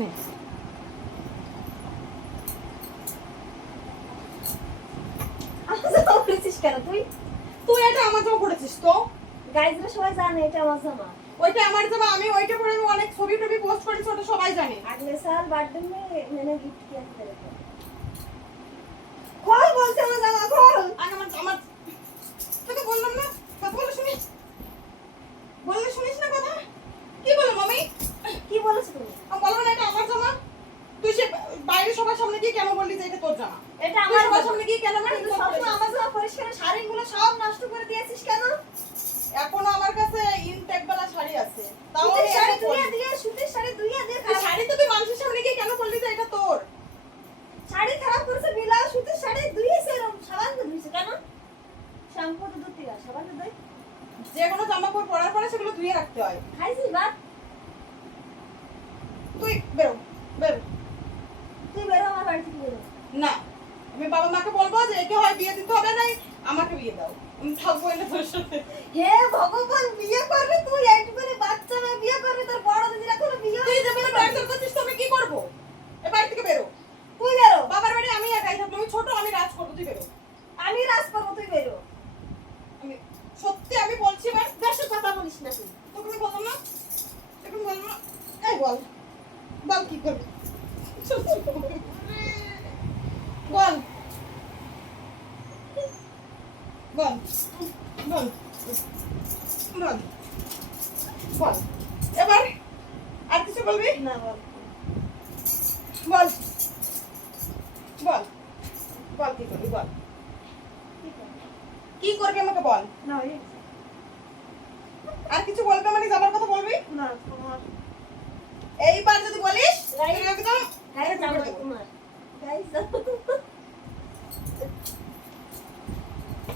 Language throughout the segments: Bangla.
নে জামা পরেছিস কেন তুই? তুই এটা আমার জামা পড়েছিস তো? গাইজরা সবাই জানে এটা আমার জামা। ওইটা আমার জামা, আমি ওইটা পরে আমি অনেক ছবি টবি পোস্ট করেছি, ওটা সবাই জানে। अगले साल बर्थडे में मैंने गिफ्ट किया था तेरे को। खोल बोलते हो জামা खोल। আগে আমার তোকে বললাম না, কথা বলে শুনিস, বললে শুনিস না কথা? কি বলো মামি? কি বলেছ তুমি? আমি বলবো না এটা আমার জামা? তুই সে বাইরে সবার সামনে গিয়ে কেন বললি যে এটা তোর জামা? এটা তুই আমার সবার জামা। সামনে গিয়ে কেন বললি তুই তোর সবসময় জামা? আমার জামা পরিষ্কার শাড়িগুলো সব নষ্ট করে দিয়েছিস কেন? এখনো আমার কাছে ইনটেক वाला শাড়ি আছে, তাও সুতির আমি শাড়ি এখন ধুইয়া পরি। দিয়ে সুতির শাড়ি ধুইয়া দিয়ে তুই শাড়ি তো তুই মানুষের সামনে গিয়ে কেন বললি যে এটা তোর? শাড়ি খারাপ করেছে বিলা সুতির শাড়ি ধুইয়েছে এরকম সাবান দিয়ে ধুইছে কেন? শ্যাম্পু তো ধুতি আর সাবান দিয়ে ধুই। যে কোনো জামা কাপড় পরার পরে সেগুলো ধুয়ে রাখতে হয়। খাইছিস ভাত? তুই বেরো, বেরো। তুই বেরো আমার বাড়ি থেকে বেরো। না, আমি বাবা মাকে বলবো যে একে হয় বিয়ে দিতে হবে, নাই আমাকে বিয়ে দাও, আমি থাকবো না তোর সাথে। হে ভগবান বিয়ে করবি তুই একবারে বাচ্চা মেয়ে বিয়ে করবি তোর বড় দিদিরা কোনো বিয়ে তুই যে আমার বাড়ি তোর করছিস, তো আমি কি করবো? এ বাড়ি থেকে বেরো। তুই বেরো। বাবার বাড়ি আমি একাই থাকবো, আমি ছোট, আমি রাজ করবো, তুই বেরো। আমি রাজ করবো তুই বেরো। আমি সত্যি আমি বলছি এবার, বেশি কথা বলিস না তুই। তোকে আমি বললাম না, এখন বলবো না। এই বল, বল কি করবি? বল, বল, বল, বল, বল। এবার আর কিছু বলবি? না বল। বল, বল, বল কি করবি বল, কি করবি আমাকে বল। না ওই আর কিছু বলবে মানে জামার কথা বলবি? না তোমার এইবার যদি বলিস Right. তুই একদম গাইস জামা তোমার গাইস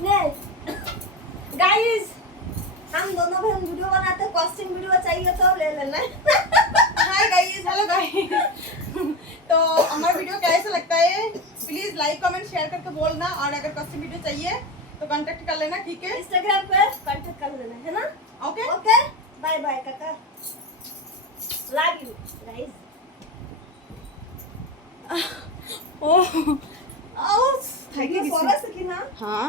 ने गाइस हम दोनों बहन वीडियो बनाते हैं कॉस्ट्यूम वीडियो चाहिए तो ले लेना हाय गाइस, हेलो गाइस। तो हमारा वीडियो कैसा लगता है प्लीज लाइक कमेंट शेयर करके बोलना, और अगर कस्टम वीडियो चाहिए तो कांटेक्ट कर लेना, ठीक है? इंस्टाग्राम पे कांटेक्ट कर लेना है ना ओके ओके बाय बाय काका लव यू गाइस ओ आओ थैंक यू बोला सकी ना हाँ